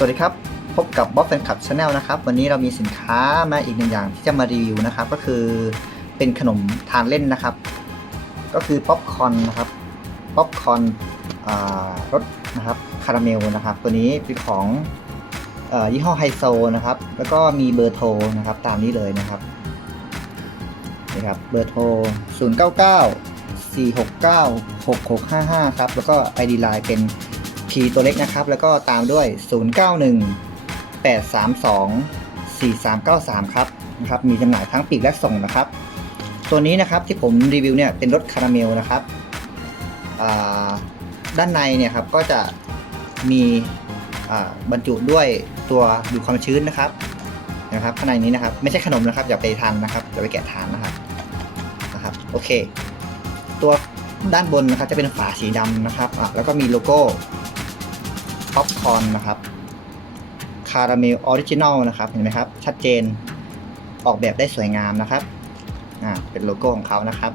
สวัสดีครับ พบกับบ๊อบแฟนคลับชาแนลนะครับ วันนี้เรามีสินค้ามาอีกหนึ่งอย่างที่จะมารีวิวนะครับ ก็คือเป็นขนมทานเล่นนะครับ ก็คือป๊อปคอนนะครับป๊อปคอนรสนะครับคาราเมลนะครับ ตัวนี้เป็นของอยี่ห้อไฮโซนะครับ แล้วก็มีเบอร์โทรนะครับ ตามนี้เลยนะครับนี่ครับเบอร์โทร 0 9 9 4 6 9 6 6 5 5 ครับ แล้วก็ ID Line เป็น P ตัวเล็กนะครับ แล้วก็ตามด้วย 091 832 4393 ครับนะครับมีจำหน่ายทั้งปีกและส่งนะครับ ตัวนี้นะครับที่ผมรีวิวเนี่ยเป็นรสคาราเมลนะครับด้านในเนี่ยครับก็จะมีบรรจุด้วยตัวดูดความชื้นนะครับนะครับข้างในนี้นะครับไม่ใช่ขนมนะครับอย่าไปทานนะครับอย่าไปแกะทานนะครับนะครับโอเค ตัวด้านบนนะครับจะเป็นฝาสีดำนะครับแล้วก็มีโลโก้ ป๊อปคอร์นนะครับคาราเมลออริจินอลนะครับเห็นไหมครับ ชัดเจนออกแบบได้สวยงามนะครับอ่าเป็นโลโก้ของเขานะครับ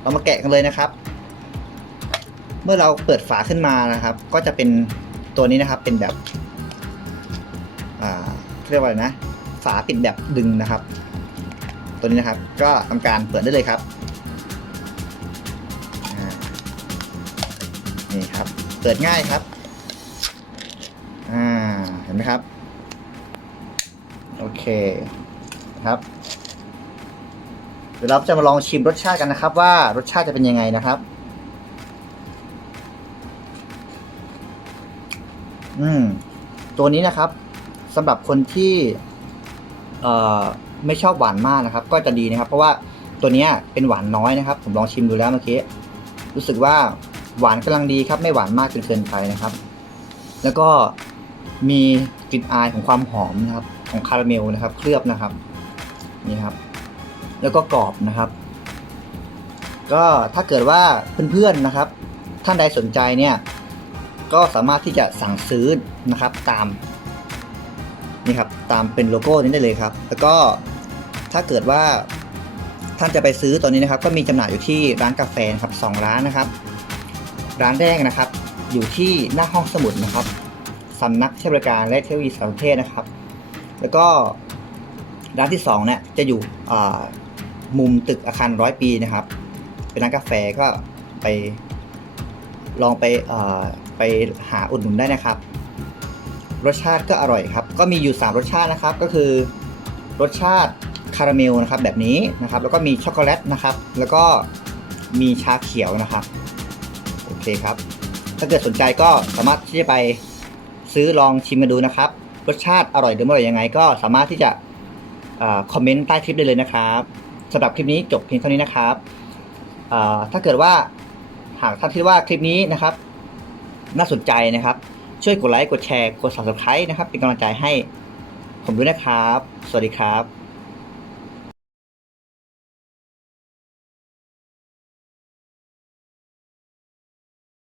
เรามาแกะกันเลยนะครับ เมื่อเราเปิดฝาขึ้นมานะครับ ก็จะเป็นตัวนี้นะครับเป็นแบบอ่าเรียกว่าอะไรนะ ฝาปิดแบบดึงนะครับ ตัวนี้นะครับ ก็ทำการเปิดได้เลยครับนี่ครับ เปิดง่ายครับ อ่า เห็นไหมครับ โอเคครับ เดี๋ยวเราจะมาลองชิมรสชาติกันนะครับ ว่ารสชาติจะเป็นยังไงนะครับ อืม ตัวนี้นะครับสำหรับคนที่เอ่อไม่ชอบหวานมากนะครับ ก็จะดีนะครับ เพราะว่าตัวนี้เป็นหวานน้อยนะครับ ผมลองชิมดูแล้วเมื่อกี้รู้สึกว่าหวานกำลังดีครับ ไม่หวานมากจนเกินไปนะครับ แล้วก็ มีกลิ่นอายของความหอมนะครับ ของคาราเมลนะครับ เคลือบนะครับนี่ครับ แล้วก็กรอบนะครับ ก็ถ้าเกิดว่าเพื่อนๆนะครับ ท่านใดสนใจเนี่ย ก็สามารถที่จะสั่งซื้อนะครับตามนี่ครับตามเป็นโลโก้นี้ได้เลยครับ แล้วก็ถ้าเกิดว่าท่านจะไปซื้อตัวนี้นะครับ ก็มีจำหน่ายอยู่ที่ร้านกาแฟนะครับสองร้านนะครับ ร้านแรกนะครับ อยู่ที่หน้าห้องสมุดนะครับ สำนักเทศบริการและเทคโนโลยีสารสนเทศนะครับ แล้วก็ร้านที่สองเนี่ยจะอยู่มุมตึกอาคารร้อยปีนะครับ เป็นร้านกาแฟก็ไปลองไปไปหาอุดหนุนได้นะครับ รสชาติก็อร่อยครับ ก็มีอยู่ 3 รสชาตินะครับ ก็คือ รสชาติคาราเมลนะครับแบบนี้นะครับ แล้วก็มีช็อกโกแลตนะครับ แล้วก็มีชาเขียวนะครับ โอเคครับ ถ้าเกิดสนใจก็สามารถที่จะไป ซื้อลองชิมกันดูนะครับ รสชาติอร่อยหรือไม่อร่อยยังไง ก็สามารถที่จะคอมเมนต์ใต้คลิปได้เลยนะครับสำหรับคลิปนี้จบเพียงเท่านี้นะครับถ้าเกิดว่าหากท่านคิดว่าคลิปนี้นะครับ น่าสนใจนะครับ ช่วยกดไลค์กดแชร์กด subscribe นะครับ เป็นกำลังใจให้ผมด้วยนะครับ สวัสดีครับ